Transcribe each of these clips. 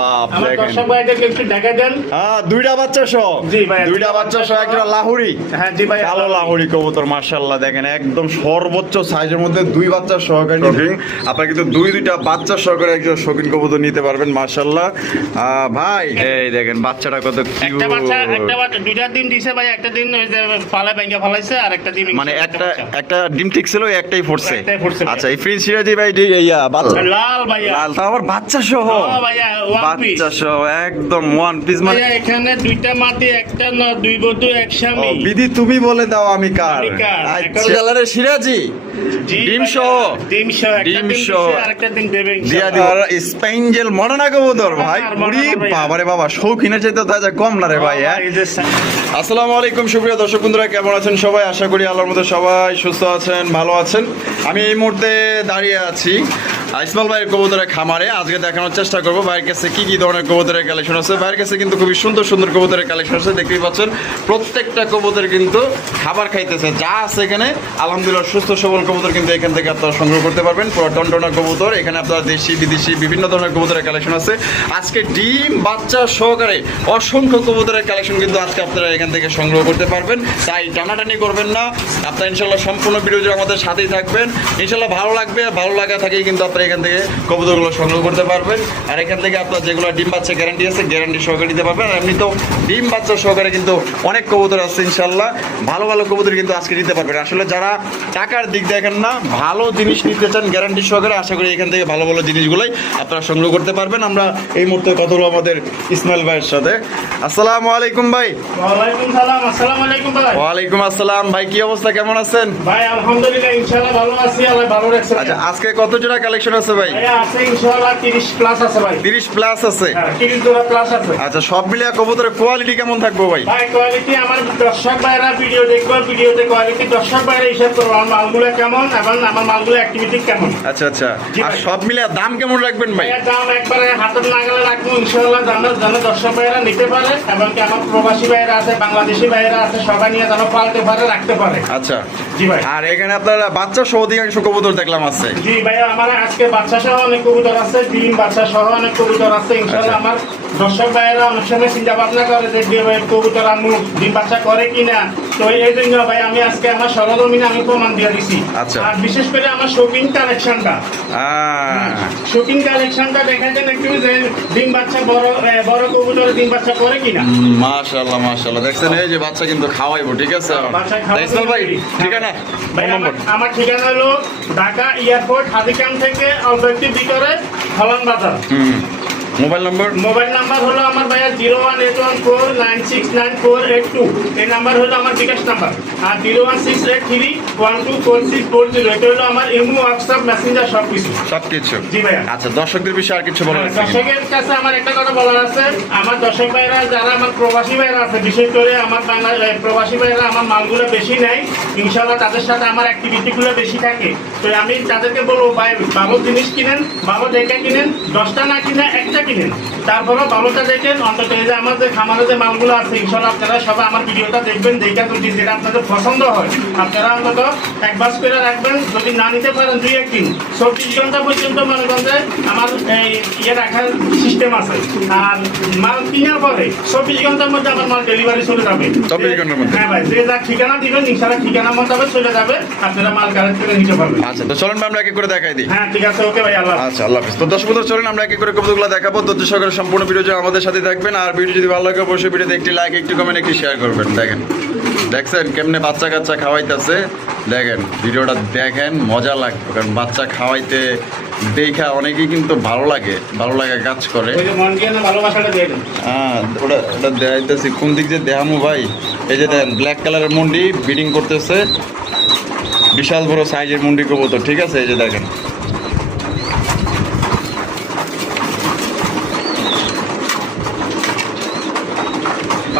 বাপ আমার দেখেন দর্শক ভাইদেরকে একটু দেখা দেন। হ্যাঁ দুইটা বাচ্চা সহ জি ভাই, দুইটা বাচ্চা সহ একটা লাহুরি হ্যাঁ জি ভাই, কালো লাহুরি কবুতর মাশাআল্লাহ দেখেন একদম সর্বোচ্চ সাইজের মধ্যে দুই বাচ্চা সহকারী শৌখিন আপনারা কিন্তু দুইটা বাচ্চা সহকারে একজন শৌখিন কবুতর নিতে পারবেন মাশাআল্লাহ ভাই এই দেখেন বাচ্চাটা কত একটা বাচ্চা কিউট দুইটা ডিম দিছে ভাই, একটা দিন ওই যে পালা ভেঙে ফলাইছে আর একটা ডিম মানে একটা ডিম ঠিক ছিল একটাই ফুটছে একটাই ফুটছে ভাই। আচ্ছা এই প্রিন্স সিরাজি ভাই ইয়া বাচ্চা লাল ভাইয়া, লাল তো আবার বাচ্চা সহ হ্যাঁ ভাইয়া, one piece। বাচ্চা সহ একদম ওয়ান পিস মানে ভাইয়া, এখানে দুইটা মাটি, একটা না দুই বধূ এক স্বামী। ও, বিধি তুমি বলে দাও আমি কার আমি কার। আচ্ছা কালারের সিরাজি জি ডিম ভাইয়া, সহ ডিম সহ, একটা ডিম ডিম সহ। দিছে, আরেকটা ডিম দেবে দিয়া ইনশাআল্লাহ। দিও আর স্পেঞ্জেল মডার্না কবুতর ভাই মডার্না উরি ভাইয়া। বাবারে বাবা শৌখিনের চাইতে তাজা কম না রে ভাই হ্যাঁ এই যে আসসালামু আলাইকুম সুপ্রিয় দর্শক বন্ধুরা কেমন আছেন সবাই আশা করি আল্লাহর মধ্যে সবাই সুস্থ আছেন ভালো আছেন আমি এই মুহূর্তে দাঁড়িয়ে আছি ইসমাইল ভাইয়ের কবুতরের খামারে আজকে দেখানোর চেষ্টা করবো ভাইয়ের কাছে কি কি ধরনের কবুতরের কালেকশন আছে ভাইয়ের কাছে কিন্তু খুবই সুন্দর সুন্দর কবুতরের কালেকশন আছে দেখতেই পাচ্ছেন প্রত্যেকটা কবুতর কিন্তু খাবার খাইতেছে যা আছে এখানে আলহামদুলিল্লাহ সুস্থ সবল কবুতর কিন্তু এখান থেকে আপনারা সংগ্রহ করতে পারবেন পুরো টনটনা কবুতর এখানে আপনারা দেশি বিদেশি বিভিন্ন ধরনের কবুতরের কালেকশন আছে আজকে ডিম বাচ্চা সহকারে অসংখ্য কবুতরের কালেকশন কিন্তু আজকে আপনারা এখান থেকে সংগ্রহ করতে পারবেন তাই টানাটানি করবেন না আপনারা ইনশাল্লাহ সম্পূর্ণ ভিডিও জুড়ে আমাদের সাথেই থাকবেন ইনশাল্লাহ ভালো লাগবে ভালো লাগা থাকেই কিন্তু আপনারা এখান থেকে কবুতরগুলো সংগ্রহ করতে পারবেন আর এখান থেকে আপনার যেগুলো ডিম বাচ্চা গ্যারান্টি আছে গ্যারান্টি সহকারে দিতে পারবেন আর এমনি তো ডিম বাচ্চা সহকারে কিন্তু অনেক কবুতর আছে ইনশাল্লাহ ভালো ভালো কবুতর কিন্তু আজকে দিতে পারবেন আসলে যারা টাকার দিক দেখেন না ভালো জিনিস নিতে চান গ্যারান্টি সহকারে আশা করি এখান থেকে ভালো ভালো জিনিসগুলোই আপনারা সংগ্রহ করতে পারবেন আমরা এই মুহূর্তে কথা বলবো আমাদের ইসমাইল ভাইয়ের সাথে আসসালামু আলাইকুম ভাই ওয়ালাইকুম সালাম। আসসালামু আলাইকুম ভাই। ওয়ালাইকুম আসসালাম ভাই কি অবস্থা কেমন আছেন ভাই আলহামদুলিল্লাহ ইনশাআল্লাহ ভালো আছি, আল্লাহ ভালো রাখছে। আচ্ছা আজকে কত জোড়া কালেকশন আছে ভাই ভাই আছে ইনশাআল্লাহ 30 প্লাস আছে ভাই। 30 প্লাস আছে হ্যাঁ, 30 জোড়া প্লাস আছে। আচ্ছা সব মিলিয়ে কবুতরের কোয়ালিটি কেমন থাকবে ভাই ভাই কোয়ালিটি আমার দর্শক ভাইরা ভিডিও দেখবে, ভিডিওতে কোয়ালিটি দর্শক ভাইরা হিসাব করবো আমার মালগুলো কেমন এবং আমার মালগুলো অ্যাক্টিভিটি কেমন। আচ্ছা আচ্ছা জি আর ভাই। সব মিলিয়ে দাম কেমন রাখবেন ভাই ভাইয়ের দাম একবারে হাতের নাগালে রাখবো ইনশাআল্লাহ, যেন দর্শক ভাইরা নিতে পারে এবং কি আমার প্রবাসী ভাইরা আছে, বাংলাদেশি ভাইরা আছে, সবাই নিয়ে যেন পালতে পারে, রাখতে পারে। আচ্ছা জি ভাই। আর এখানে আপনারা বাচ্চা সহ অধিকাংশ কবুতর দেখলাম আছে জি ভাইয়া, আমার আজকে বাচ্চা সহ অনেক কবুতর আছে, ডিম বাচ্চা সহ অনেক কবুতর আছে ইনশাআল্লাহ। আচ্ছা। আমার দর্শক ভাইয়েরা অনেক সময় চিন্তা ভাবনা করে যে কবুতর আমি ডিম বাচ্চা করে কিনা, তো এই জন্য ভাই আমি আজকে আমার সরজমিনে আমি প্রমাণ দিয়ে দিছি। আচ্ছা। আর বিশেষ করে আমার শৌখিন কালেকশনটা শৌখিন কালেকশনটা দেখাচ্ছেন একটু যে ডিম বাচ্চা বড় কবুতর ডিম বাচ্চা করে কিনা। মাশাআল্লাহ মাশাআল্লাহ দেখছেন এই যে বাচ্চা কিন্তু খাওয়াইবো ঠিক আছে বাচ্চা খাওয়াবো। ইসমাইল ভাই ঠিকানা ভাই ফোন নম্বর আমার ঠিকানা হলো ঢাকা এয়ারপোর্ট হাতিকাম থেকে অল্প একটু ভিতরে ফলন বাজার। মোবাইল নম্বর মোবাইল নাম্বার হলো আমার ভাইয়া 01814969482, এই নাম্বার হলো আমার বিকাশ নাম্বার। আর 01683124640, এটা হলো আমার ইমো, হোয়াটসঅ্যাপ, মেসেঞ্জার সবকিছু। সবকিছু জি ভাইয়া। আচ্ছা দর্শকদের বিষয়ে আর কিছু বলার আছে কি? দর্শকের কাছে আমার একটা কথা বলার আছে, আমার দর্শক ভাইরা যারা আমার প্রবাসী ভাইরা আছে, বিশেষ করে আমার প্রবাসী ভাইরা আমার মালগুলো বেশি নেয় ইনশাআল্লাহ, তাদের সাথে আমার অ্যাক্টিভিটিগুলো বেশি থাকে। তো আমি তাদেরকে বলবো ভাই ভালো জিনিস কিনেন, ভালো দেখে কিনেন, 10টা না কিনে একটা কিনেন, তারপরেও ভালোটা দেখেন। অন্তত এই যে আমাদের খামারে যে মালগুলো আছে ইনশাআল্লাহ আপনারা সবাই আমার ভিডিওটা দেখবেন, দেখে যদি যেটা আপনাদের পছন্দ হয় আপনারা অন্তত এক বাস করে রাখবেন। যদি না নিতে পারেন 2-1 দিন 24 ঘন্টা পর্যন্ত মনে করেন যে আমার এই রাখার সিস্টেম আছে। আর মাল কেনার পরে 24 ঘন্টার মধ্যে আমার মাল ডেলিভারি চলে যাবে। 24 ঘন্টার মধ্যে? হ্যাঁ ভাই, যে যা ঠিকানা দিবেন ইনশাআল্লাহ ঠিকানা মোতাবেক চলে যাবে, আপনারা মাল কালেক্ট করে নিতে পারবেন। আচ্ছা তো চলেন ভাই আমরা এক এক করে দেখাই দিই হ্যাঁ ঠিক আছে, ওকে ভাই, আল্লাহ হাফেজ। আচ্ছা আল্লাহ হাফেজ তো দর্শক বন্ধুরা চলেন আমরা এক এক করে কবুতরগুলো দেখাবো ধৈর্য সহকারে সম্পূর্ণ ভিডিও জুড়ে আমাদের সাথে থাকবেন আর ভিডিও যদি ভালো লাগে অবশ্যই ভিডিওতে একটি লাইক একটি কমেন্ট একটি শেয়ার করবেন দেখেন দেখছেন কেমনে বাচ্চা কাচ্চা খাওয়াইতেছে দেখেন ভিডিওটা দেখেন মজা লাগবে কারণ বাচ্চা খাওয়াইতে দেখা অনেকেই কিন্তু ভালো লাগে কাজ করে ওই যে মন দিয়ে না ভালোবাসাটা দিয়ে দেন। হ্যাঁ ওটা দেখাইতেছি কোন দিক যে দেখামু ভাই এই যে দেখেন ব্ল্যাক কালারের মুন্ডি ব্রিডিং করতেছে বিশাল বড় সাইজের মুন্ডি কবুতর ঠিক আছে এই যে দেখেন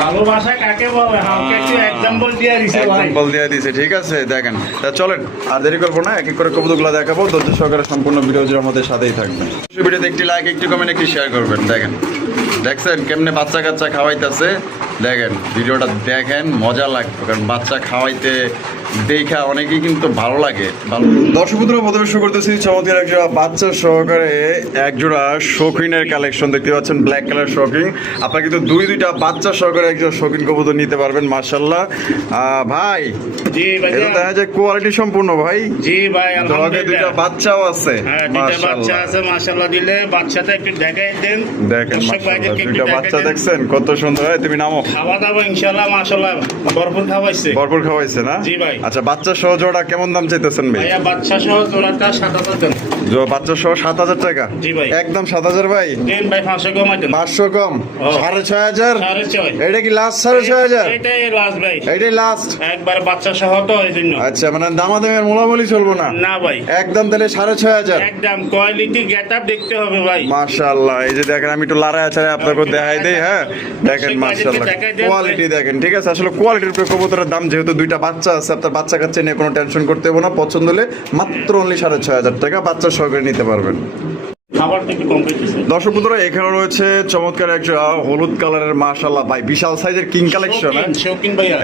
ভালোবাসা কাকে বলে আমাকে একটু এক্সাম্পল দিয়ে দিছে ভাই। এক্সাম্পল দিয়ে দিছে ঠিক আছে দেখেন তা চলেন আর দেরি করবো না এক এক করে কবুতরগুলো দেখাবো ধৈর্য সহকারে সম্পূর্ণ ভিডিও জুড়ে আমাদের সাথেই থাকবেন ভিডিওতে একটি লাইক একটি কমেন্ট একটি শেয়ার করবেন দেখেন দেখছেন কেমনে বাচ্চা কাচ্চা খাওয়াইতেছে দেখেন ভিডিওটা দেখেন মজা লাগবে কারণ বাচ্চা খাওয়াইতে দেখা অনেকেই কিন্তু ভালো লাগে। দর্শক বন্ধুরা, প্রথমে শুরু করতেছি চমৎকার একজোড়া বাচ্চা সহকারে একজোড়া শৌখিনের কালেকশন দেখতে পাচ্ছেন, ব্ল্যাক কালার শৌখিন। আপনারা কিন্তু দুইটা বাচ্চা সহকারে একজোড়া শৌখিন কবুতর নিতে পারবেন মাশাআল্লাহ। ভাই জি ভাই, এটা দেখা যায় কোয়ালিটি সম্পূর্ণ ভাই। জি ভাই, দোয়াকে আলহামদুলিল্লাহ দুইটা বাচ্চাও আছে হ্যাঁ, দুইটা বাচ্চা মাশাআল্লাহ। আছে মাশাআল্লাহ। দিলে বাচ্চাটা একটু দেখাই দেন, দেখেন দর্শক মাশাআল্লাহ, ভাইদেরকে একটু দুইটা দেখাই বাচ্চা দেন। দেখছেন কত সুন্দর। হয় তুমি নামো। খাওয়া দাওয়া ইনশাআল্লাহ মাশাআল্লাহ ভরপুর খাওয়াইছে। ভরপুর খাওয়াইছে না? জি ভাই। আচ্ছা, বাচ্চা সহ জোড়া কেমন দাম চাইতেছেন ভাই? ভাইয়া বাচ্চা সহ জোড়াটা 7,000 দেন। বাচ্চা সহ 7,000 টাকা? জি ভাই। একদম 7,000 ভাই। দেন ভাই, 500 কমাই দেন। 500 কম? ও। 6,500? 6,500 এটা কি লাস্ট 6,500? এটাই লাস্ট ভাই, এইটাই লাস্ট? একবার বাচ্চা সহ তো এই জন্য। আচ্ছা, মানে দামাদামের মোলামুলি চলবো না? না ভাই, একদম তাহলে 6,500? একদম কোয়ালিটি গেটআপ দেখতে হবে ভাই। মাশাআল্লাহ, এই যে দেখেন আমি একটু লাড়ায় আছাড়ে আপনাকে দেখাই দেই। হ্যাঁ দেখেন দর্শক মাশাআল্লাহ, ভাইদেরকে দেখাই দেন। কোয়ালিটি দেখেন। ঠিক আছে, আসলে কোয়ালিটির উপরে কবুতরের দাম, যেহেতু দুইটা বাচ্চা আছে, আপনার বাচ্চা কাচ্চা নিয়ে কোনো টেনশন করতে হবে না। পছন্দ হলে মাত্র অনলি 6,500 টাকা বাচ্চা সহকারে নিতে পারবেন। খাবারটা একটু কম পেয়েছে। দর্শক বন্ধুরা, এখানে রয়েছে চমৎকার একটা হলুদ কালারের মাশাআল্লাহ ভাই, বিশাল সাইজের কিং কালেকশন। শৌখিন ভাইয়া,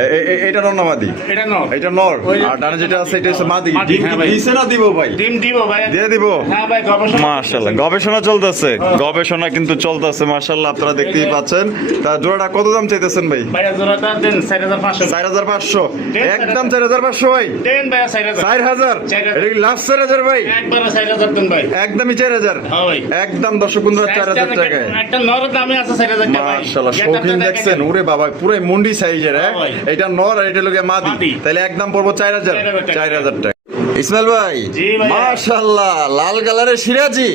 এটা নর না মাদি? এটা নাও। এটা নর, ওই যে- আর ডানে যেটা আছে এটা হচ্ছে মাদি। মাদি, হ্যাঁ ভাই। দিছে না দিব ভাই? ডিম দিব ভাই, দিয়ে দিব? হ্যাঁ ভাই, গবেষণা মাশাআল্লাহ, গবেষণা চলতেছে, গবেষণা কিন্তু চলতেছে মাশাআল্লাহ, আপনারা দেখতেই পাচ্ছেন। তা জোড়াটা কত দাম চাইতেছেন ভাই? ভাইয়া জোড়াটা দেন 4,500। 4,500? দেন, একদম 4,500 ভাই? দেন ভাইয়া 4,000। 4,000? 4,000 এটা কি লাস্ট 4,000 ভাই? একবারে 4,000 দেন ভাই। একদমই 4,000? হ্যাঁ ভাই। একদম দর্শক বন্ধুরা 4,000 টাকায়। একটা নর দামে আছে 4,000 টাকা ভাই। মাশাআল্লাহ, গেটআপটা শৌখিন দেখেন। দেখছেন? ওরে বাবা, পুরো মুন্ডি সাইজের। হ্যাঁ ভাই। এটা নর আর এটা লোকে মাদি, মাদি। তাহলে একদম পড়বো 4,000? 4,000 টাকা। ইসমাইল ভাই, জি ভাইয়া। মাশাআল্লাহ, লাল কালারের সিরাজি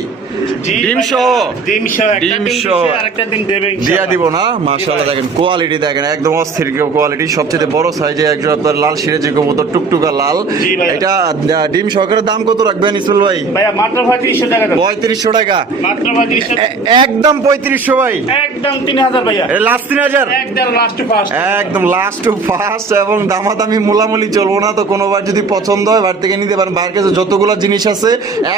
জি ডিম ভাইয়া, সহ? ডিম সহ, একটা ডিম ডিম সহ। দিছে, আরেকটা ডিম দেবে দিয়া ইনশাআল্লাহ। দিব না? মাশাআল্লাহ, জি ভাই। দেখেন কোয়ালিটি দেখেন, একদম অস্থির কোয়ালিটি। সবচেয়ে বড় সাইজে একজন আপনার লাল সিরাজি কবুতর, টুকটুকা লাল। জি ভাইয়া। এটা ডিম সহকারে দাম কত রাখবেন ইসমাইল ভাই? ভাইয়া মাত্র 3500 টাকা দেন। 3,500 টাকা? মাত্র 3500 একদম 3,500 ভাই? একদম 3,000 ভাইয়া। এটা লাস্ট 3,000? একদম লাস্ট টু ফার্স্ট। একদম লাস্ট টু ফার্স্ট, এবং দামাদামি মোলামুলি চলবো না। তো কোনোবার যদি পছন্দ হয় বাড়ি থেকে নিতে পারেন। বাইরের কাছে যতগুলো জিনিস আছে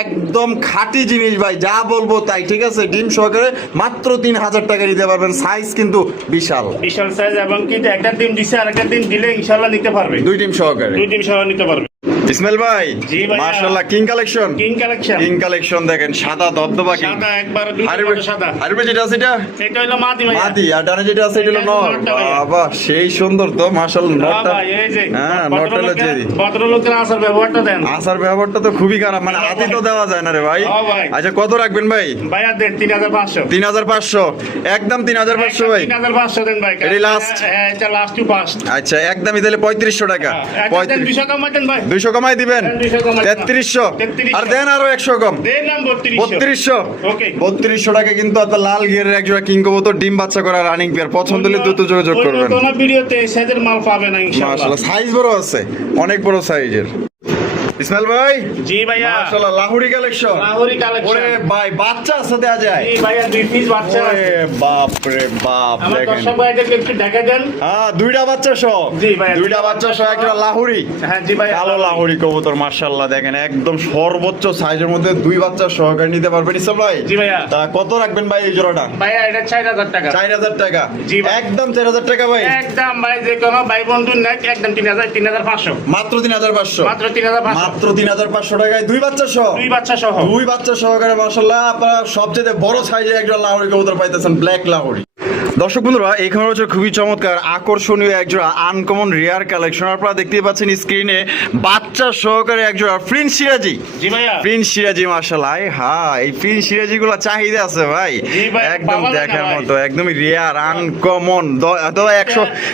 একদম খাঁটি জিনিস ভাই, যা বলবো তাই। ঠিক আছে, ডিম সহকারে মাত্র 3,000 টাকা নিতে পারবেন। সাইজ কিন্তু বিশাল, বিশাল সাইজ, এবং কিন্তু একটা ডিম দিছে, আরেকটা ডিম দিলে ইনশাআল্লাহ নিতে পারবে। 2 ডিম সহকারে। 2 ডিম সহ নিতে পারবে। ইসমাইল ভাই, জি ভাইয়া। মাশাআল্লাহ, king collection. King collection. King collection দেখেন, সাদা দবদবা কিং। সাদা, একবারে দুই আরবে সাদা। আরবে যেটা আছে এটা? এটা হলো মাদি ভাইয়া। মাদি, আর ডানে যেটা আছে এটা হলো এটা নর। নরটা ভাইয়া। বাবা, সেই সুন্দর তো মাশাআল্লাহ হ্যাঁ নরটা। ভাই, এই যে হ্যাঁ, নরটা হলো জেদি। ভদ্রলোকের আসার ব্যবহারটা দেন। আসার ব্যবহারটা তো খুবই খারাপ, মানে হাতি তো দেওয়া যায় না রে ভাই। হ্যাঁ ভাই। আচ্ছা, কত রাখবেন ভাই? ভাইয়া দেন 3,500। 3,500? একদম 3,500 ভাই? 3,500 দেন ভাই। এটাই last? হ্যাঁ, এটা লাস্ট টু ফার্স্ট। আচ্ছা, একদমই তাহলে 3,500 টাকা? 200 কমাই দেন ভাই। 200 কমাই দিবেন? দেন 200 কমাই দেন। 3,300? 3,300 আর দেন আরো 100 কম। দেন নাম 3200। 3,200? ওকে। 3,200 টাকা কিন্তু আপনার লাল গিয়ারের একজোড়া কিং কবুতর, ডিম বাচ্চা করা রানিং পেয়ার। পছন্দ হলে দ্রুত যোগাযোগ করবেন। কোন ভিডিওতে এই সাইজের মাল পাবে না ইনশাআল্লাহ। মাশাআল্লাহ, সাইজ বড় আছে, অনেক বড় সাইজের। ইসমাইল ভাই, জি ভাইয়া। মাশাআল্লাহ, লাহুরি কালেকশন। লাহোরি কালেকশন। ওরে ভাই, বাচ্চা আছে দেয়া যায়? জি ভাইয়া, 2 পিস বাচ্চা আছে। ওরে বাপ রে বাপ, আমার দেখেন। দর্শক ভাইদেরকে একটু দেখা দেন। হ্যাঁ, 2টা বাচ্চা সহ? জি ভাইয়া। 2টা বাচ্চা সহ একটা লাহুরি। হ্যাঁ জি ভাইয়া। কালো লাহুরি কবুতর, মাশাআল্লাহ, দেখেন একদম সর্বোচ্চ সাইজের মধ্যে 2 বাচ্চা সহকারে নিতে পারবেন ইসমাইল ভাই? জি ভাইয়া। তা কত রাখবেন ভাই এই জোড়াটা? ভাইয়া এটা 4,000 টাকা। 4,000 টাকা? জি ভাই। একদম 4,000 টাকা ভাই? একদম ভাই, যে কোনো ভাই বন্ধুর নেক একদম 3,500। মাত্র 3,500? মাত্র 3,500। মাত্র 3,500 টাকায় 2 বাচ্চা সহ? 2 বাচ্চা সহ। 2 বাচ্চা সহকারে মাশাআল্লাহ, আপনারা সবচেয়ে বড় সাইজের একজন লাহুরি কবুতর পাইতেছেন, ব্ল্যাক লাহুরি। দর্শক বন্ধুরা, এখানে হচ্ছে খুবই চমৎকার আকর্ষণীয় একজোড়া আনকমন রেয়ার কালেকশন। আপনারা দেখতেই পাচ্ছেন স্ক্রিনে, বাচ্চা সহকারে একজোড়া প্রিন্স সিরাজি। জি ভাইয়া। প্রিন্স সিরাজি, মাশাআল্লাহ, হ্যাঁ, এই প্রিন্স সিরাজি গুলো চাহিদা আছে ভাই, জি ভাই, একদম পাওয়া যায় না দেখার ভাই। মতো, একদমই রেয়ার আনকমন।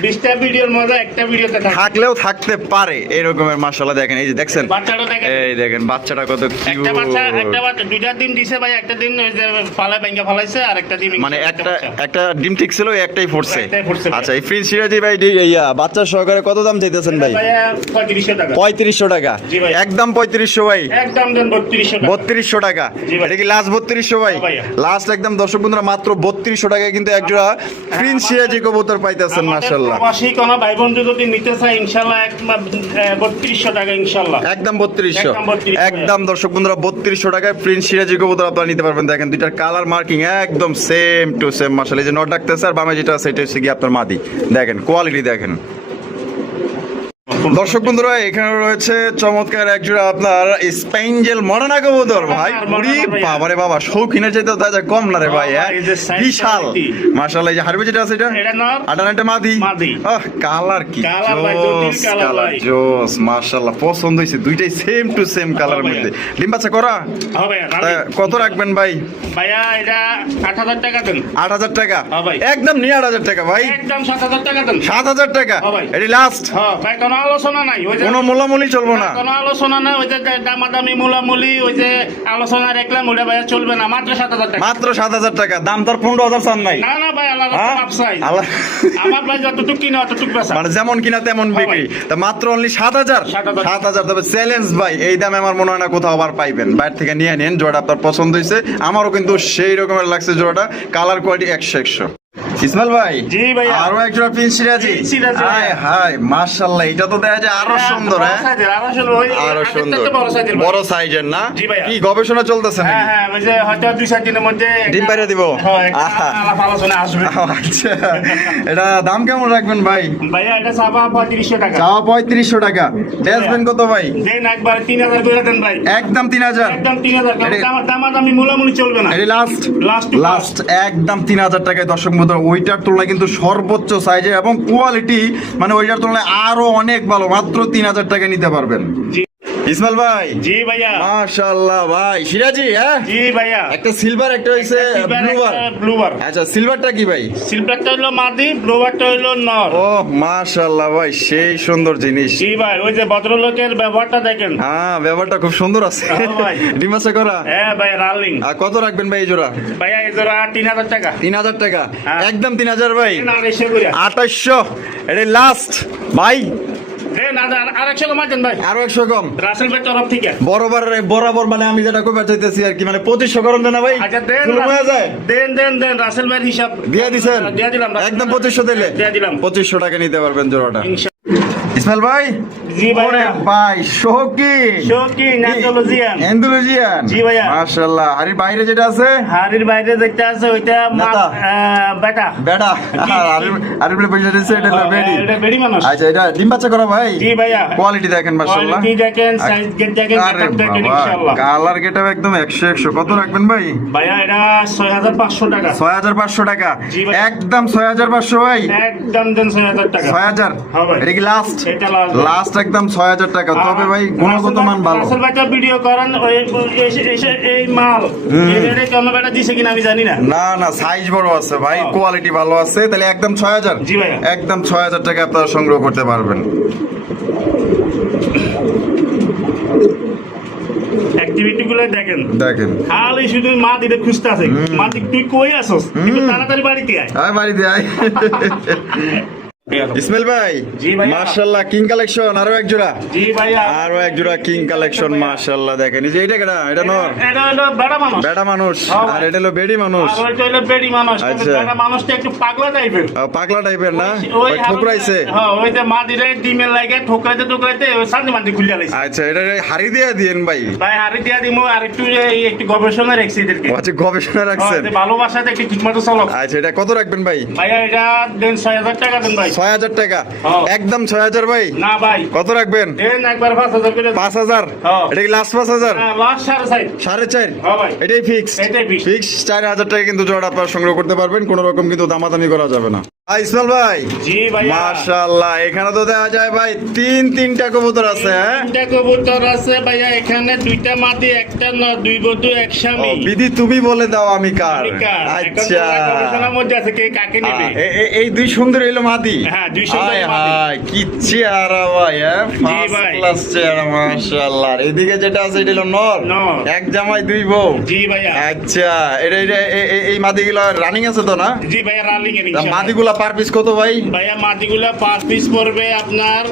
20টা ভিডিওর মধ্যে একটা ভিডিওতে থাকে। থাকলেও থাকতে পারে এরকমের, মাশাআল্লাহ, দেখেন এই যে দেখছেন, বাচ্চাটা দেখেন। এই দেখেন বাচ্চাটা কত একটা বাচ্চা, একটা কিউট। বাচ্চা, 2টা ডিম দিছে ভাই। একটা ডিম ওই যে ফালায় ভেঙে ফলাইছে, আর একটা ডিম মানে একটা বাচ্চা। একটা ডিম ঠিক ছিল, একটাই ফুটছে। একটাই ফুটছে ভাই। আচ্ছা, এই প্রিন্স সিরাজি ভাই বাচ্চা সহকারে কত দাম চাইতেছেন ভাই? ভাইয়া 3500 টাকা। 3,500 টাকা? জি ভাই। একদম 3,500 ভাই? একদম দেন 3200 টাকা। 3,200 টাকা? জি ভাই। এটা কি লাস্ট 3,200 ভাই? হ্যাঁ ভাইয়া। লাস্ট একদম দর্শক বন্ধুরা, মাত্র 3,200 টাকায় কিন্তু একজোড়া প্রিন্স সিরাজি কবুতর পাইতেছেন, মাশাআল্লাহ। প্রবাসী কোন ভাই বন্ধু যদি নিতে চায় ইনশাআল্লাহ 3200 টাকা ইনশাআল্লাহ। একদম 3,200? একদম 3200 একদম দর্শক বন্ধুরা, 3,200 টাকায় প্রিন্স সিরাজি কবুতর আপনারা নিতে পারবেন। দেখেন দুইটার কালার মার্কিং একদম সেম টু সেম, মাশাআল্লাহ। এই যে নট ডাকতেছে, আর বামে যেটা আছে এটা হচ্ছে কি আপনার মাদি। দেখেন কোয়ালিটি দেখেন। দর্শক বন্ধুরা এখানে রয়েছে চমৎকার একজোড়া আপনার স্পেঞ্জেল মডার্না কবুতর ভাই। উরি বাবারে বাবা, শৌখিনের চাইতে দাদা কম না রে ভাই। এই যে size বিশাল quality। মাশাআল্লাহ। এই যে হারবে যেটা আছে এটা এটা নর, আটানাটা মাদি। মাদি। কালার কি Colour ভাই, জটিল colour ভাই। জোস মাশাআল্লাহ, পছন্দ হয়েছে দুইটাই সেম টু সেম কালার ভাইয়া। মধ্যে। ডিম বাচ্চা করা হবে তা কত রাখবেন ভাই? ভাইয়া এটা 8,000 টাকা দেন। 8,000 টাকা হ্যাঁ ভাই। একদম নিয়ে 8,000 টাকা ভাই। একদম 7,000 টাকা দেন। 7,000 টাকা হ্যাঁ ভাই। এটি লাস্ট, হ্যাঁ ভাই, কোনো আলোচনা নাই। ওই যে কোনো মোলামুলি চলবো না। কোনো আলোচনা নাই, ওই যে দামাদামি মুলামুলি ওই যে আলোচনা রাখলাম ওটা ভাইয়া চলবে না। মাত্র 7,000 টাকা। মাত্র 7,000 টাকা দাম। তোর 15,000 চান নাই? না না ভাই, আল্লাহ হ্যাঁ? মাপ চাই। আল্লাহ আমার ভাই যতটুকু কিনে অতটুকু বেচা। মানে যেমন কিনা তেমন হ্যাঁ বিক্রি। তা মাত্র অনলি 7,000। 7,000 7,000 তবে চ্যালেঞ্জ ভাই, এই দামে আমার মনে হয় না কোথাও আবার পাইবেন। বাইরে থেকে নিয়ে নেন, জোড়া আপনার পছন্দ হয়েছে। আমারও কিন্তু সেই রকমের লাগছে জোড়াটা, কালার কোয়ালিটি 100 ইসমাইল ভাই। জি ভাইয়া। আরো এক জোড়া পিন সিরাজি। পিন সিরাজি হাই ভাইয়া। হাই মাশাআল্লাহ, এটা তো দেখা যায় আরো সুন্দর। হ্যাঁ আরো সুন্দর, বড় সাইজের না? জি ভাইয়া। কি গবেষণা চলতেছে নাকি? হ্যাঁ হ্যাঁ, ওই যে হয়তো 2-4 দিনের মধ্যে ডিম পাইরে দিব? হ্যাঁ, একটা আহা। আলাপ আলোচনা আসবে। আচ্ছা, এটা দাম কেমন রাখবেন ভাই? ভাইয়া এটা চাবা 3500 টাকা। চাওয়া 3500 টাকা, বেচবেন কত ভাই? দেন একবার 3,000 করে দেন ভাই। একদম 3,000। একদম 3,000 টাকা। এরে- দামাদামি মুলামুলি চলবে না। এটি লাস্ট Last to লাস্ট একদম 3,000 টাকায়। দর্শক বন্ধু, ওইটার তুলনায় কিন্তু সর্বোচ্চ সাইজে এবং কোয়ালিটি মানে ওইটার তুলনায় আরো অনেক ভালো। মাত্র 3,000 টাকা নিতে পারবেন। জি ইসমাইল ভাই জি ভাইয়া। মাশাআল্লাহ ভাই। সিরাজি হ্যাঁ, জি ভাইয়া। একটা সিলভার একটা হইছে ব্লুবার। ব্লুবার। আচ্ছা, সিলভারটা কি ভাই? সিলভারটা হলো মাদি, ব্লুবারটা হলো নর। ও মাশাআল্লাহ ভাই, সেই সুন্দর জিনিস। জি ভাই, ওই যে ভদ্রলোকের ব্যবহারটা দেখেন। হ্যাঁ, ব্যাপারটা খুব সুন্দর আছে। হ্যাঁ ভাই। ডিম বাচ্চা করা? হ্যাঁ ভাই, রালিং। আর কত রাখবেন ভাই এই জোড়া? ভাইয়া এই জোড়া 3,000 টাকা। 3,000 টাকা হ্যাঁ। একদম 3,000 ভাই। না রেশে করে 2,800 এটা লাস্ট ভাই। দেন আর 100 কমাই দেন ভাই। আরো 100 কম। রাসেল ভাই তরফ থেকে। বরাবর মানে আমি যেটা কইবার চাইতেছি আর কি, মানে 2500 করুন না ভাই। আচ্ছা দেন সুলভ হয়ে যায়। দেন রাসেল ভাইয়ের হিসাব দিয়ে দিছেন? দিয়ে দিলাম। একদম 2500 দিলে দিয়ে দিলাম। 2500 টাকা নিতে পারবেন জোড়াটা। ইনশাআল্লাহ। ইসমাইল ভাই। জি ওরে ভাইয়া। ভাই, শৌখিন শৌখিন অ্যান্থোলজিয়ান। এন্ডোলজিয়ান। জি ভাইয়া। মাশাআল্লাহ। আর এর বাইরে যেটা আছে হাড়ির বাইরে দেখতে আছে ওইটা নেতা। বেটা। বেটা। আর বলে পয়সা দিছে, এটা হলো বেডি। এটা বেড়ি মানুষ। আচ্ছা, এটা ডিম বাচ্চা করা ভাই? জি ভাইয়া। কোয়ালিটি দেখেন মাশাআল্লাহ। কোয়ালিটি দেখেন, সাইজ দেখেন, আরে কাট দেখেন বাবা, ইনশাআল্লাহ। কালার গেটআপ একদম 100 কত রাখবেন ভাই? ভাইয়া এটা 6,500 টাকা। 6,500 টাকা জি ভাই। একদম 6,500 ভাই। একদম দেন 6,000 টাকা। 6,000 হ্যাঁ ভাই। এটা কি লাস্ট? এটা last ভাই। লাস্ট একদম 6,000 টাকা। তবে ভাই গুণগত মান ভালো। রাসেল ভাই তো ভিডিও করেন ওই এই মাল এটা কেন বেটা দিছে কিনা আমি জানি না। না না, সাইজ বড় আছে ভাই, হ্যাঁ। কোয়ালিটি ভালো আছে। তাহলে একদম 6,000। জি ভাইয়া। একদম 6,000 টাকা আপনারা সংগ্রহ করতে পারবেন। অ্যাক্টিভিটি গুলো দেখেন। দেখেন খালি শুধু মা দিতে খুঁজতে আছে। মা দিক তুই কই আসস? একটু তাড়াতাড়ি বাড়িতে আয়। আয় বাড়িতে আয়। ইসমাইল ভাই। জি ভাইয়া। মাশাআল্লাহ, কিং কালেকশন আরো এক জোড়া। জি ভাইয়া। আরো এক জোড়া কিং কালেকশন মাশাআল্লাহ। দেখেন এই যে এটা কেডা? এটা নর এটা হলো বেড়া মানুষ। বেটা মানুষ, হ্যাঁ ভাই। আর এটা হলো বেডি মানুষ। আর ওইটা হলো বেড়ি মানুষ। আচ্ছা। বেড়া মানুষটা একটু পাগলা টাইপের। পাগলা টাইপের না? ওই ওই ঠুকরাইছে। হ্যাঁ, ওই যে মা দিলে ডিমের লাগে ঠোকরাইতে ওই শান্তি মান্তি খুলে লাইছে। আচ্ছা, এটা হাড়ি দিয়ে দিয়েন ভাই। ভাই হারি দিয়া দিমু আর একটু গবেষণা রাখছি এদেরকে। ও আচ্ছা, গবেষণা রাখছেন। হ্যাঁ, ভালোবাসাতে একটু ঠিকমতো চলো। আচ্ছা, এটা কত রাখবেন ভাই? ভাইয়া এটা দেন 6,000 টাকা দেন ভাই। 6,000 টাকা হ্যাঁ। একদম 6,000 ভাই। না ভাই, কত রাখবেন? দেন একবার 5,000 করে দেন। 5,000। হ্যাঁ। এটা কি লাস্ট 5,000? লাস্ট 4.5। 4.5। হ্যাঁ ভাই। এটাই ফিক্স। এটাই fix। ফিক্স 4,000 টাকা কিন্তু জোড়া আপনারা সংগ্রহ করতে পারবেন। কোনো রকম কিন্তু দামাদামি করা যাবে না। ইসমাইল ভাই। জি ভাইয়া। মাশাআল্লাহ, এখানে তো দেখা যায় ভাই তিনটা কবুতর আছে। হ্যাঁ, তিনটা কবুতর আছে ভাইয়া। এখানে দুইটা মাদি, একটা নর, দুই বধূ, এক স্বামী। বিধি তুমি বলে দাও আমি কার। আমি কার? এখন তো আচ্ছা, গবেষণার মধ্যে আছে কে কাকে নেবে। এই দুই সুন্দর এলো মাদি। হ্যাঁ, দুই সুন্দর হায় মাদি। হায়, কি চেহারা ভাই। হ্যাঁ, জি ফার্স্ট ভাই। ক্লাস চেহারা মাশাআল্লাহ। আর এদিকে যেটা আছে এটা হলো নর। নর। এক জামাই দুই বউ। জি ভাইয়া। আচ্ছা, এই মাদিগুলো রানিং আছে তো না? জি ভাইয়া, রালিং এর তা ইনশাআল্লাহ। মাদিগুলা পার পিস কত ভাই? ভাইয়া মাদিগুলা 5 পিস পড়বে আপনার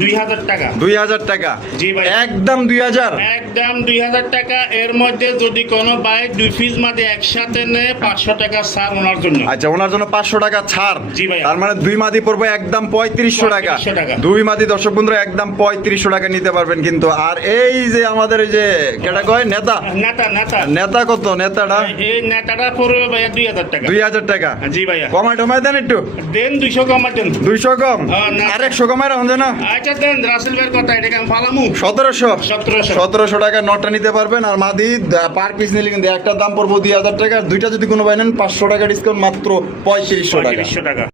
2,000 টাকা। 2,000 টাকা। জি ভাই। একদম 2,000। একদম 2,000 টাকা। এর মধ্যে যদি কোনো ভাই 2 পিস মাদি একসাথে নেয় 500 টাকা ছাড় ওনার জন্য। আচ্ছা, ওনার জন্য 500 টাকা ছাড়। জি ভাইয়া। তার মানে দুই মাদি পড়বে একদম 3500 টাকা। 3500 টাকা। দুই মাদি দর্শক বন্ধুরা একদম 3500 টাকা নিতে পারবেন কিন্তু। আর এই যে আমাদের এই যে কেটা কয় নেতা, নেতা কত নেতাটা? এই নেতাটা পড়বে ভাইয়া 2,000 টাকা। 2,000 টাকা। জি ভাইয়া। কমায় টমায় দেন একটু। দেন 200 কমাই দেন। 200 কম হ্যাঁ, না। আর 100 কমায় রাখুন না আচ্ছা দেন, রাসেল ভাইয়ের কথা, এটাকে আমি ফালামু। 1700 1700 1700 টাকা নটটা নিতে পারবেন। আর মাদি পার পিস নিলে কিন্তু একটা দাম পড়বো 2000 টাকা, আর দুইটা যদি কোনো ভাই নেন 500 টাকা ডিসকাউন্ট, মাত্র 3500 টাকা। 3500 টাকা।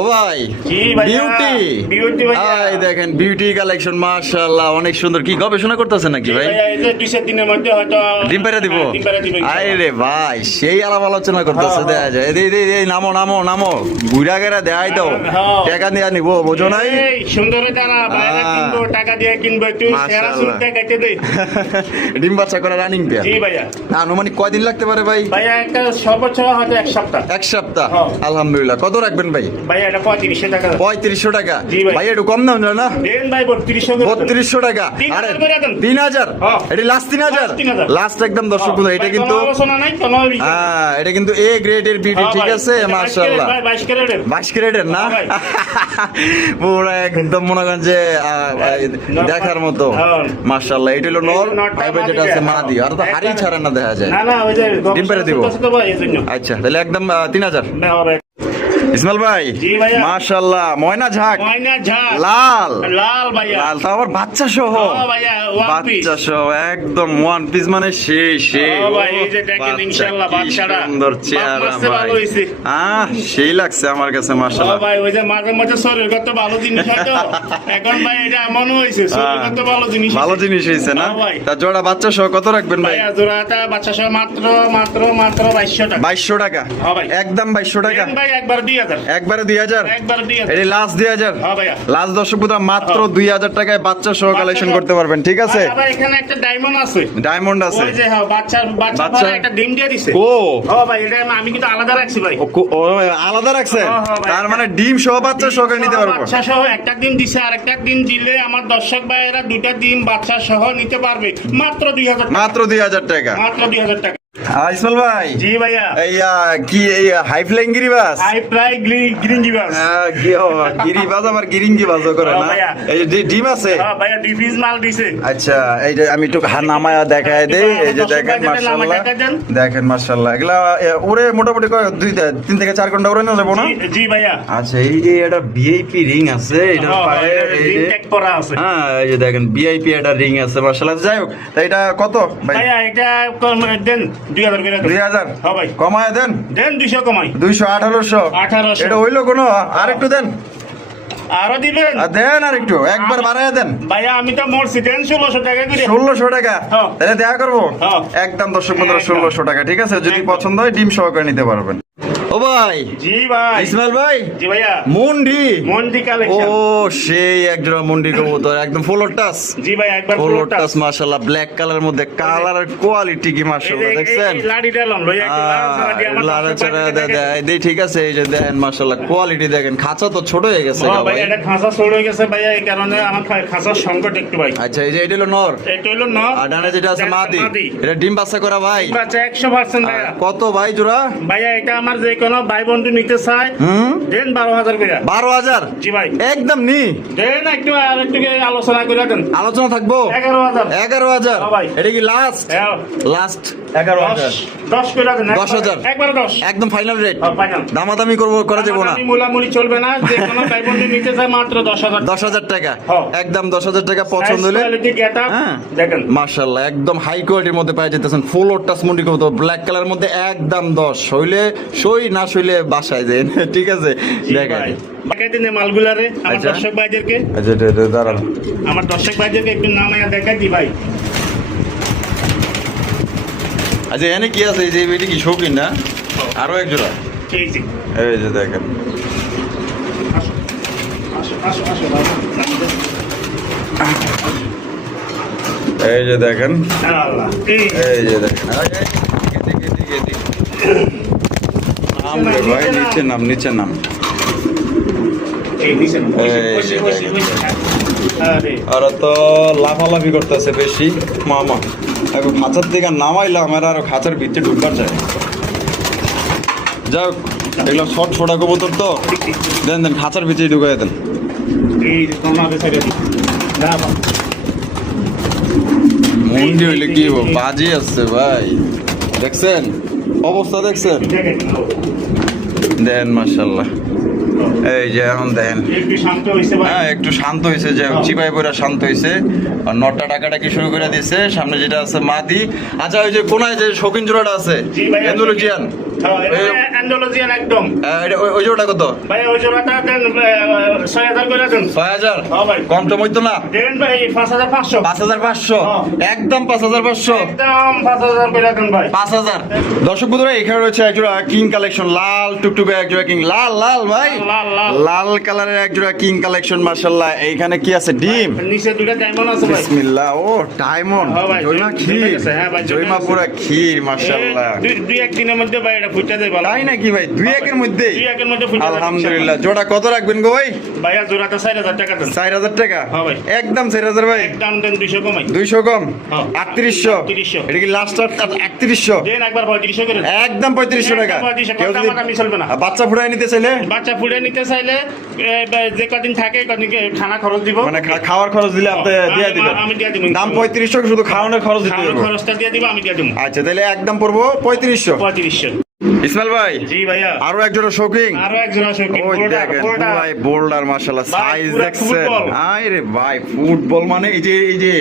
ও ভাই জি ভাইয়া, বিউটি বিউটি ভাইয়া। এই দেখেন বিউটি কালেকশন, মাশাআল্লাহ অনেক সুন্দর। কি গবেষণা করতেছেন নাকি ভাই? ভাইয়া, এই যে 2 দিনের মধ্যে হয়তো ডিম পেরে দিব। ডিম পেরে দিব ইনশাআল্লাহ। আরে ভাই সেই আলাপ আলোচনা করতেছে, হ্যাঁ, দেখা যায়। এই নামো নামো নামো, বুড়া গেরা দেখাই দাও, হ্যাঁ। টাকা দিয়ে নিবো, বোঝো নাই? এই সুন্দরে দাঁড়া, বাইরে কিনবো, টাকা দিয়ে কিনবো, একটু সেরা মাশাআল্লাহ। সুলটা কেটে দে। ডিম বাচ্চা করে রানিং পেয়ার। জি ভাইয়া। আনুমানিক কয়দিন লাগতে পারে ভাই? ভাইয়া একটা সর্বোচ্চ হয়তো 1 সপ্তাহ। 1 সপ্তাহ। হ্যাঁ। আলহামদুলিল্লাহ। কত রাখবেন ভাই? ভাইয়া এটা 3500 টাকা। 3500 টাকা। জি ভাই। ভাই একটু কম দাম যায় না? দেন ভাই 3200 করে দেন। 3200 টাকা। 3000 আরে করে দেন। 3000। হ্যাঁ। এটা লাস্ট 3000। Last 3000 লাস্ট একদম দর্শক বন্ধু, এটা ভাই, কিন্তু কোনো আলোচনা নাই, কোনো বিষয় নাই। হ্যাঁ, এটা কিন্তু এ গ্রেডের বিউটি, হ্যাঁ ঠিক ভাই, আছে? এটা 22 মাশাআল্লাহ। ভাই, 22 ক্যারেটের। 22 ক্যারেটের না? হ্যাঁ ভাই। পুরো একদম মনে করেন যে দেখার মতো। হ্যাঁ। মাশাআল্লাহ। এটা হলো নর, নরটা ফাইবার যেটা মাদি আছে দেয়। মাদি, আর তো হাড়ি ছাড়া না দেখা যায়। না না, ওই যে ডিম পেড়ে দিব। গবেষণা করতেছে তো ভাই, এই জন্য। আচ্ছা, তাহলে একদম 3000। না হবে। ইসমাইল ভাই, জি ভাইয়া। মাশাআল্লাহ, ময়না ঝাক, ময়না ঝাল। লাল লাল ভাইয়া। লাল, তো আবার বাচ্চা সহ। হ্যাঁ ভাইয়া, one piece। বাচ্চা সহ একদম ওয়ান পিস, মানে সেই হ্যাঁ ভাই, এই যে দেখেন, বাচ্চা, ইনশাআল্লাহ কি বাচ্চাটা। সুন্দর বাপ চেহারা মাসে ভাই। ভালো হইছে। সেই লাগছে আমার কাছে, মাশাআল্লাহ। হ্যাঁ ভাই, ওই যে মাঝে মাঝে শরীর কত ভালো জিনিস হয়তো, এখন ভাই এটা এমনও হয়েছে, শরীর কত ভালো জিনিস ভালো হয়েছে। জিনিস হয়েছে না? হ্যাঁ ভাই। তা জোড়া বাচ্চা সহ কত রাখবেন ভাই? ভাইয়া জোড়াটা বাচ্চা সহ মাত্র 2200 টাকা। 2200 টাকা। হ্যাঁ ভাই। একদম 2200 টাকা। দেন ভাই একবার 2000। একবারে 2000। একবার 2000। এটা লাস্ট 2000। হ্যাঁ ভাইয়া। লাস্ট দর্শক বন্ধুরা, মাত্র হ্যাঁ। 2000 টাকায় বাচ্চা সহ কালেকশন করতে পারবেন, ঠিক আছে? ভাই, আবার এখানে একটা ডায়মন্ড আছে। ডায়মন্ড আছে। ওই যে হ্যাঁ, বাচ্চা বাচ্চা? পরে একটা ডিম দিয়ে দিছে। ও হ্যাঁ ভাই, এটা আমি কিন্তু আলাদা রাখছি ভাই। ও, আলাদা রাখছেন? হ্যাঁ, হ্যাঁ ভাই। তার মানে ডিম সহ বাচ্চা সহকারে নিতে পারবো। বাচ্চা সহ একটা ডিম দিছে, আর একটা ডিম দিলে আমার দর্শক ভাইয়েরা 2টা ডিম বাচ্চা সহ নিতে পারবে মাত্র 2000 টাকা। মাত্র 2000 টাকা। মাত্র 2000 টাকা। ইসমাইল ভাই, জি ভাইয়া। এই কি এই হাই ফ্লাইং গিরিবাস? আই প্রায় গ্রিন গিভার। গিরিবাজ আবার গিরিঙ্গি বাজও করে হ্যাঁ না? ভাইয়া। এই যে ডিম আছে। হ্যাঁ ভাইয়া, ডিফিজ মাল দিছে। আচ্ছা, এই যে আমি একটু নামায়া দেখায় দেই। এই যে দর্শক দেখেন, ভাইদের নামায় মাশাআল্লাহ। দেখা যান। দেখেন মাশাআল্লাহ, এগুলা ওরে মোটামুটি 3 থেকে 4 ঘন্টা ওরে না যাবো না? জি ভাইয়া। আচ্ছা, এই যে এটা ভিআইপি রিং আছে, এটার হ্যাঁ, পায়ে এই রিং যে ট্যাগ করা আছে। হ্যাঁ, এই যে দেখেন ভিআইপি একটা রিং আছে, মাশাআল্লাহ। যাই হোক, তা এটা কত ভাই? ভাইয়া এটা দেন 2000 করে দেন। 2000 হ্যাঁ ভাই। কমায় দেন। দেন 200 কমাই। 200 1800। 1800। এটা হইলো কোনো? আর একটু দেন। আরো দিবেন? আর দেন আর একটু, একবার বাড়ায় দেন। ভাইয়া আমি তো মরছি, দেন 1600 টাকা করে। 1600 টাকা। হ্যাঁ। তাহলে দেখা করবো। হ্যাঁ। একদম দর্শক বন্ধুরা, একদম। 1600 টাকা, ঠিক আছে? যদি একদম। পছন্দ হয় ডিম সহকারে নিতে পারবেন। ও ভাই, জি ভাই। ইসমাইল ভাই, জি ভাইয়া। মুন্ডি। মন্ডি ও কালেকশন। সেই একজোড়া মুন্ডি কবুতর, একদম ফুল টাচ। জি ভাই, একবার ফুল পুরোটা। টাচ, মাশাআল্লাহ। ব্ল্যাক কালার মধ্যে কালারের কোয়ালিটি কি মাশাআল্লাহ, দেখছেন? লাড়ি ডালাম লইয়া একটু লাড়াচাড়া দিয়ে আমার লাড়াচাড়া দর্শক ভাইদের দেখেন। দেয়, ঠিক আছে? এই যে দেখেন মাশাআল্লাহ, কোয়ালিটি দেখেন। খাঁচা তো ছোট হয়ে গেছে হ্যাঁ গা ভাই, ভাই। এটা খাঁচা ছোট হয়ে গেছে ভাইয়া, এই কারণে আমার খাঁচার সংকট একটু ভাই। আচ্ছা, এই যে এটা হলো নর, এটা হলো ন। আর ডানে যেটা আছে মাদি। এটা ডিম বাচ্চা করা ভাই। বাচ্চা 100% ভাইয়া। কত ভাই জোড়া? ভাইয়া এটা আমার যে কোনো ভাই বন্ধু নিতে চায়, দেন 12000 করে। 12000। জি ভাই। একদম নি। দেন একটু আর একটু আলোচনা করে দেন। আলোচনা থাকবো। 11000। 11000। হ্যাঁ ভাই। এটা কি লাস্ট? হ্যাঁ। লাস্ট 11000। 10 করে দেন। 10,000 একবারে 10। একদম ফাইনাল রেট। ফাইনাল। দামাদামি করা যাবো না। আমি মুলামুলি চলবে না, যে কোনো ভাই বন্ধু নিতে চায় মাত্র 10000। 10,000 টাকা। হ্যাঁ। একদম 10,000 টাকা। পছন্দ হলে কোয়ালিটি গেটা হ্যাঁ। দেখেন। মাশাআল্লাহ, একদম হাই কোয়ালিটির মধ্যে পাই যেতেছেন। ফুল টাচ মুন্ডি কবুতর, ব্ল্যাক কালার মধ্যে, একদম 10। হইলে সই, না সইলে বাসায় দেন, ঠিক আছে? দেখেন। বাকি দিনে মালগুলারে আমার আচ্ছা। দর্শক ভাইদেরকে, আচ্ছা, এটা দাঁড়ান। আমার দর্শক ভাইদেরকে একটু নামায়া দেখাই দি ভাই। আচ্ছা, এখানে কি আছে? এই যে এটা কি শৌখিন না? আরো এক জোড়া। এই যে এই যে দেখেন। আসো আসো আসো বাবা। এই যে দেখেন। আল্লাহ এই এই যে দেখেন। এদিকে। নাম রে ভাই, নিচে নাম, নিচে নাম। এই নিচে না। এই যে বসে, বসে। আরে আর তো লাফালাফি করতেছে বেশি মামা। এখন খাঁচার দিকে নামাইলাম, আর খাঁচার ভিতরে ঢুকবার যায়। যাক, এগুলো শর্ট ফোটা কবুতর তো, দেন খাঁচার ভিতরে ঢুকাই দেন। এই যে তোমার সাইডে দাও। মুন্ডি হইলে কি হবো, বাজি আসছে ভাই। দেখছেন অবস্থা, দেখছেন? দেখেন। দেন মাশাআল্লাহ। এই যে এখন দেখেন একটু শান্ত হইছে ভাই। হ্যাঁ একটু শান্ত হয়েছে যে চিপাই পড়া শান্ত হয়েছে আর নটটা টাকাটা কি শুরু করে দিয়েছে সামনে যেটা আছে মাদি। আচ্ছা ওই যে কোনায় যে শৌখিন জোড়াটা আছে জি ভাইয়া। এন্ডোলজিয়ান হ্যাঁ, এটা অ্যান্ডালুসিয়ান একদম। ওই জোড়াটা কত? ভাই ওই জোড়াটা দেন 6,000 করে দেন। 6,000 হ্যাঁ ভাই। কম তো হইতো না? দেন ভাই 5,500। 5,500 হ্যাঁ। একদম 5,500 একদম 5,000 করে দেন ভাই। 5,000। দর্শক বন্ধুরা এখানে রয়েছে একজোড়া কিং কালেকশন লাল টুকটুকে একজোড়া কিং লাল লাল ভাই লাল, লাল। লাল কালারের একজোড়া কিং কালেকশন মাশাআল্লাহ। এইখানে কি আছে? ডিম। নিচে দুটো ডায়মন্ড আছে ভাই। বিসমিল্লাহ। ও ডায়মন্ড হ্যাঁ ভাই, জয়মা জয়মা ক্ষীর গেছে, হ্যাঁ ভাই, জয়মা জয়মা গেছে। পুরা ক্ষীর মাশাআল্লাহ। দুই এক দিনের মধ্যে ভাই এটা ফুটে দেবে। তাই নাকি ভাই? 2-1 মধ্যেই? 2-1 মধ্যে ফুটে যাবে। আলহামদুলিল্লাহ। জোড়া কত রাখবেন গো ভাই? ভাইয়া জোড়াটা 4,000 টাকা দেন। 4,000 টাকা? হ্যাঁ ভাই। একদম 4,000 ভাই। একদম দেন 200 কমাই। 200 কম? হ্যাঁ। 3800। 3800 এটা কি লাস্ট 3800? দেন একবার 3500 করে দেন। একদম 3500 টাকা। একদম 3500 কেউ যদি আমি চলবে না। বাচ্চা ফুটাই নিতে চাইলে বাচ্চা ফুটে নিতে চাইলে যে কদিন থাকে কদিনকে খানা খরচ দিব। মানে খাওয়ার খরচ দিলে আপনি দিয়ে দিবেন? আমি দিয়ে দিব। দাম 3500, শুধু খাওয়ানোর খরচ দিতে খাওয়ার হবে। খরচটা দিয়ে দিব, আমি দিয়ে দিব। আচ্ছা তাহলে একদম পড়বো 3500। 3500। ইসমাইল ভাই জি ভাইয়া। আরো একজোড়া শৌকিং। আরো একজন আছে ওই দেখেন ভাই বোল্ডার মাশাআল্লাহ ভাই, সাইজ পুরা দেখছেন? ফুটবল। আরে ভাই ফুটবল মানে এই যে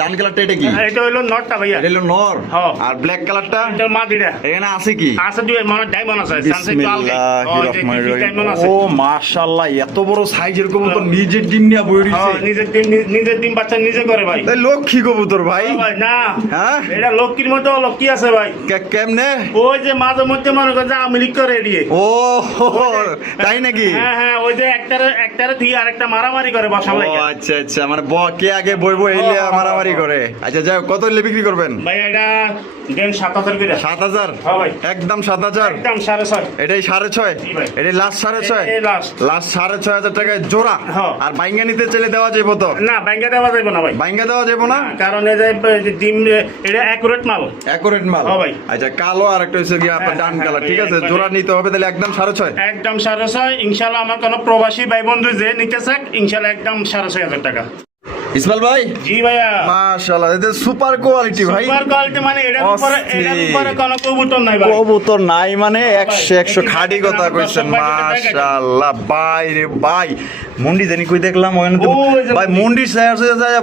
ডান কালারটা এটা কি? এটা হলো নটটা ভাইয়া। এটা হলো নর। হ্যাঁ। আর ব্ল্যাক কালারটা এটা মাদিটা এখানে আছে কি? আছে দুই মানে ডায়মন্ড আছে সানসেট আলগে বিসমিল্লাহির রহমানির রহিম। ডায়মন্ড আছে। ও মাশাআল্লাহ এত বড় সাইজের কবুতর নিজের ডিম নিয়ে বই হ্যাঁ, রইছে। নিজের ডিম বাচ্চা নিজে করে ভাই। তাই লক্ষ্মী কবুতর ভাই। ভাই না হ্যাঁ? এটা লক্ষ্মীর মতো লক্ষ্মী আছে ভাই। কেমনে? ওই যে মাঝে মধ্যে মনে করে আওয়ামী লীগ করে এড়িয়ে। ও তাই নাকি? হ্যাঁ হ্যাঁ ওই যে একটারে দিয়ে আরেকটা মারামারি করে বসার ও লাগে। আচ্ছা আচ্ছা মানে কে আগে বইবো এইলে মারামারি করে। আচ্ছা যাই হোক, কত হলে বিক্রি করবেন? ভাই এটা দেন 7,000 করে। 7,000? হ্যাঁ ভাই। একদম 7,000? একদম 6.5। এটাই 6.5? জি ভাই। এটাই লাস্ট 6.5? এই last। লাস্ট 6,500 টাকায় জোড়া? হ্যাঁ। আর বাইঙ্গা নিতে চাইলে দেওয়া যাবে তো? না ব্যাংকে দেওয়া যাবে না ভাই। বাইঙ্গা দেওয়া যাবে না? কারণ এই যে ডিম এটা অ্যাকুরেট মাল। অ্যাকুরেট মাল? হ্যাঁ ভাই। আচ্ছা কালো আর একটা হচ্ছে কি আপনার ডান হ্যাঁ, কালার, হ্যাঁ, ঠিক আছে? একবারে। জোড়া নিতে হবে তাহলে একদম 6.5? একদম 6.5। ইনশাল্লাহ আমার কোনো প্রবাসী ভাই বন্ধু যে নিতে চাক ইনশাল্লাহ একদম 6,500 টাকা। ইসমাইল ভাই জি ভাইয়া। মাশাআল্লাহ এটা সুপার কোয়ালিটি ভাই। সুপার কোয়ালিটি মানে এটার উপরে অস্থির। কোনো কবুতর নাই ভাই। কবুতর নাই মানে 100 ভাই, খাঁটি কথা আমার কইছেন। দর্শক ভাইদের দেখাই দেন। মাশাআল্লাহ ভাই রে ভাই মুন্ডি জানি কই দেখলাম ওখানে তো ওই যে ভাই মুন্ডি সাইজ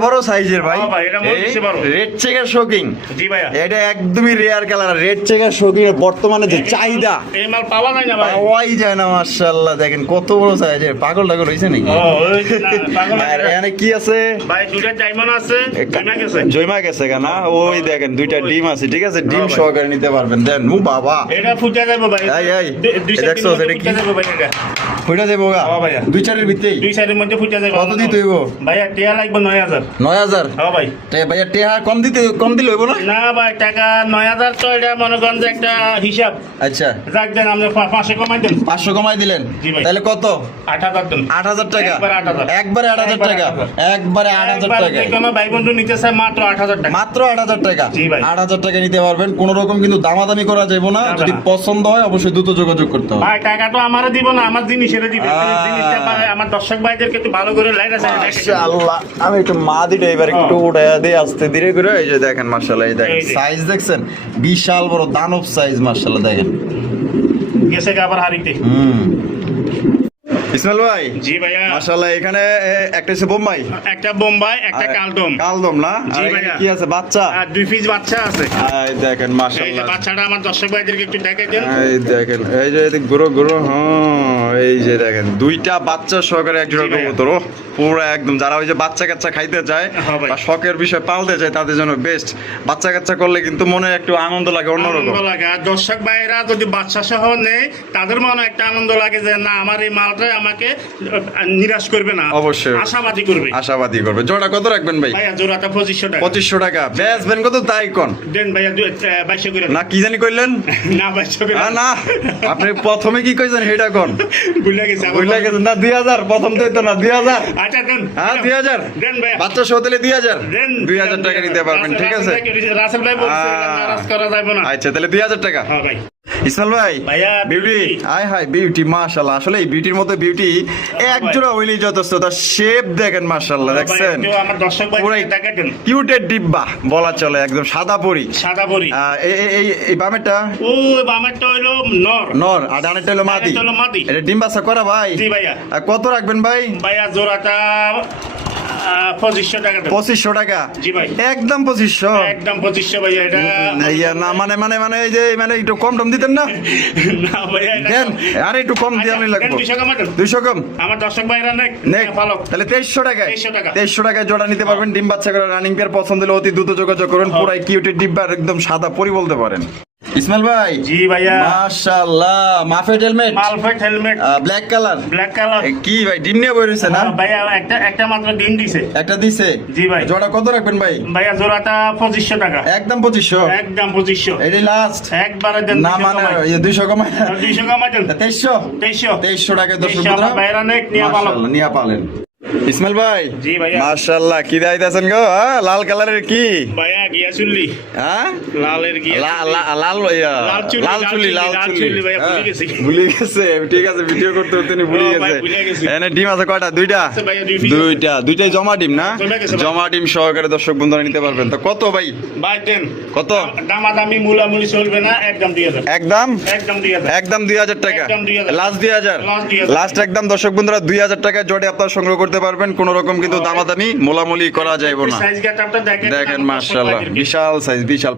বড় সাইজের ভাই। হ্যাঁ ভাই, এটা মুন্ডি সে বড়। Red checker shocking. জি ভাইয়া। এটা একদমই rare colour. Red checker shocking এর বর্তমানে যে চাহিদা এই মাল পাওয়া যায় না ভাই। পাওয়াই যায় না মাশাআল্লাহ। দেখেন কত বড় সাইজের। পাগল টাগল হইছে নাকি? ও ওই যে না, পাগল আর এখানে কি আছে? ভাই দুইটা ডায়মন্ড আছে জমা গেছে। জয়মা গেছে কেনা? ওই দেখেন দুইটা ডিম আছে, ঠিক আছে? ডিম হ্যাঁ ভাই। সহকারে নিতে পারবেন। দেন ও বাবা এটা ফুটে যাবে ভাই। এই, দুই এই দেখছো সাইডের এটা কি? ফুটে যাবে ভাই এটা। কইটা দেবো গা? হ্যাঁ ভাইয়া। দুই চারের ভিতরেই? দুই সাইডের মধ্যে ফুটে যাবে। কত দিতে হইব? ভাইয়া টিয়া লাগবে 9,000। 9,000? হ্যাঁ ভাই। ভাইয়া টেহা কম দিলে হইব না? না ভাই টাকা 9,000 তো এটা মনে করেন যে একটা হিসাব। আচ্ছা যাক দেন আপনি 500 কমাই দেন। 500 কমাই দিলেন? জি ভাই। তাহলে কত? 8,000 দেন। 8,000 টাকা? একবারে 8,000 একবারে 8,000 টাকা? একবারে 8,000 একবার টাকা? যে কোনো ভাই বন্ধু নিতে চায় মাত্র 8,000 টাকা। মাত্র 8,000 টাকা? জি ভাই। 8,000 টাকা নিতে পারবেন। কোন রকম কিন্তু দামাদামি করা যাবে না। না, যদি না। পছন্দ হয় অবশ্যই দ্রুত যোগাযোগ করতে হবে। ভাই টাকা তো আমারও দিব না, আমার জিনিসের দিবে। জিনিসটা আমার দর্শক ভাইদেরকে একটু ভালো করে লাইট আছে মাশাআল্লাহ। আমি একটু মাদিটা এবার একটু উঠাইয়া দিয়ে আস্তে ধীরে করে। এই যে দেখেন মাশাআল্লাহ, এই দেখেন এই যে। সাইজ দেখছেন? বিশাল বড় দানব সাইজ মাশাআল্লাহ। দেখেন গেছে আবার হারিতে। ইসমাইল ভাই জি ভাইয়া। মাশাআল্লাহ এখানে একটা হচ্ছে বোম্বাই, একটা বোম্বাই, একটা কালদম। কালদম না? জি আর এখানে ভাইয়া। কি আছে? বাচ্চা? আর 2 পিস বাচ্চা আছে। এই দেখেন এই যে মাশাআল্লাহ। বাচ্চাটা আমার দর্শক ভাইদেরকে একটু দেখাই দেন। এই দেখেন এই যে এদিক গুরু গুরু। হ্যাঁ এই যে দেখেন দুইটা বাচ্চা সহকারে এক জোড়া জি ভাইয়া। কবুতর। ও পুরো একদম যারা ওই যে বাচ্চা কাচ্চা খাইতে চায় হ্যাঁ ভাই। বা শখের বিষয় পালতে চায় তাদের জন্য বেস্ট। বাচ্চা কাচ্চা করলে কিন্তু মনে একটু আনন্দ লাগে অন্যরকম। আনন্দ লাগে। আর দর্শক ভাইরা যদি বাচ্চা সহ নেয় তাদের মনে একটা আনন্দ লাগে যে না আমার এই মালটা আমাকে নিরাশ করবে না, অবশ্যই। আশাবাদী করবে। আশাবাদী করবে। জোড়া কত রাখবেন ভাই? ভাইয়া জোড়াটা 2500 টাকা। 2500 টাকা? বেচবেন কত তাই কোন? দেন ভাইয়া 2200 করে। না কি জানি কইলেন? না 2200 করে। না আপনি প্রথমে কি কইছেন সেটা কোন? ভুলে গেছি আবার। বুঝলে গেছেন না? 2000 প্রথম তো হইতো না? 2000? আচ্ছা দেন। হ্যাঁ 2000 দেন ভাইয়া। বাচ্চা সহ দিলে 2000? দেন 2000 টাকা নিতে পারবেন, ঠিক আছে? রাসেল ভাই বলছে এটা নারাজ করা যাবে না। আচ্ছা তাহলে 2000 টাকা। হ্যাঁ ভাই। ইসমাইল ভাই ভাইয়া, বিউটি beauty। আয় হাই বিউটি মাশাআল্লাহ আসলে এই বিউটির মতো বিউটি এক জোড়া হইলেই যথেষ্ট তার শেপ দেখেন মাশাআল্লাহ দেখছেন ভাইয়া, আমার দর্শক ভাই পুরাই দেখাতেন কিউটের ডিব্বা বলা চলে একদম সাদা পরি সাদা বড়ি। এই বামেরটা ও বামেরটা হইলো নর। নর আর ডানেরটা হলো মাদি ডানেরটা হলো মাদি। এটা ডিম বাচ্চা করা ভাই জি ভাইয়া। কত রাখবেন ভাই ভাইয়া জোড়াটা 2500 টাকা দেন। 2500 টাকা জি ভাই। একদম 2500 একদম 2500 ভাইয়া এটা। ইয়া না মানে এই যে মানে একটু কম টম দিতেন না না ভাইয়া এটা। দেন আরে একটু কম দিয়ে আমি আচ্ছা, লাগবো দেন 200 কম দেন। 200 কম আমার দর্শক ভাইরা নেক নেক ভালো। তাহলে 2300 টাকায় 2300 টাকা। 2300 টাকায় জোড়া নিতে পারবেন ডিম বাচ্চা করে রানিং পেয়ার পছন্দ হলে অতি দ্রুত যোগাযোগ করুন হ্যাঁ। পুরাই কিউটের ডিব্বা আর একদম সাদা পরি বলতে পারেন ইসমাইল ভাই জি ভাইয়া। মাশাআল্লাহ মাফেট হেলমেট মালফাইট helmet black colour black colour. কি ভাই ডিম নিয়ে বই রয়েছে না ভাইয়া একটা মাত্র ডিম দিছে। একটা দিছে জি ভাই। জোড়া কত রাখবেন ভাই ভাইয়া জোড়াটা 2500 টাকা। একদম 2500 একদম 2500। এটাই লাস্ট একবারে দেন। না মানে 200 কমায় 200 কমাই দেন। 2300 2300 টাকায় দর্শক 2300 আমার ভাইরা নেক নিয়ে ভালো। মাশাআল্লাহ নিয়ে পালেন ইসমাইল ভাই জি ভাইয়া। মাশাআল্লাহ কি দাইতাছেন গো লাল কালারের কি ভাইয়া গিয়া চুল্লি হ্যাঁ লালের গিয়া লাল ইয়া, লাল চুল্লি, লাল চুলি লাল চুল্লি ভাইয়া, ভুলে হ্যাঁ, গেছি। ভুলে গেছে ঠিক আছে ভিডিও করতে করতে উনি ভুলে ও ভাই, গেছে ভুলে গেছি। এনে ডিম আছে কয়টা দুইটা আছে ভাইয়া, দুই piece দুইটাই জমা ডিম না জমা গেছে ভাই। জমা ডিম সহকারে দর্শক বন্ধুরা নিতে পারবেন তো কত ভাই ভাই দেন। কত দামাদামি মুলামুলি চলবে না, একদম 2000। একদম একদম 2000। একদম 2000 টাকা একদম 2000 লাস্ট 2000 Last 2000 লাস্ট একদম দর্শক বন্ধুরা 2000 টাকায় জোড়ে আপনারা সংগ্রহ করতে পারবেন কোন রকম কিন্তু দামাদামি মোলামুলি করা যাইব না সাইজ গেটআপটা দেখেন। দেখেন আমার দর্শক মাশাআল্লাহ ভাইদেরকে। বিশাল সাইজ বিশাল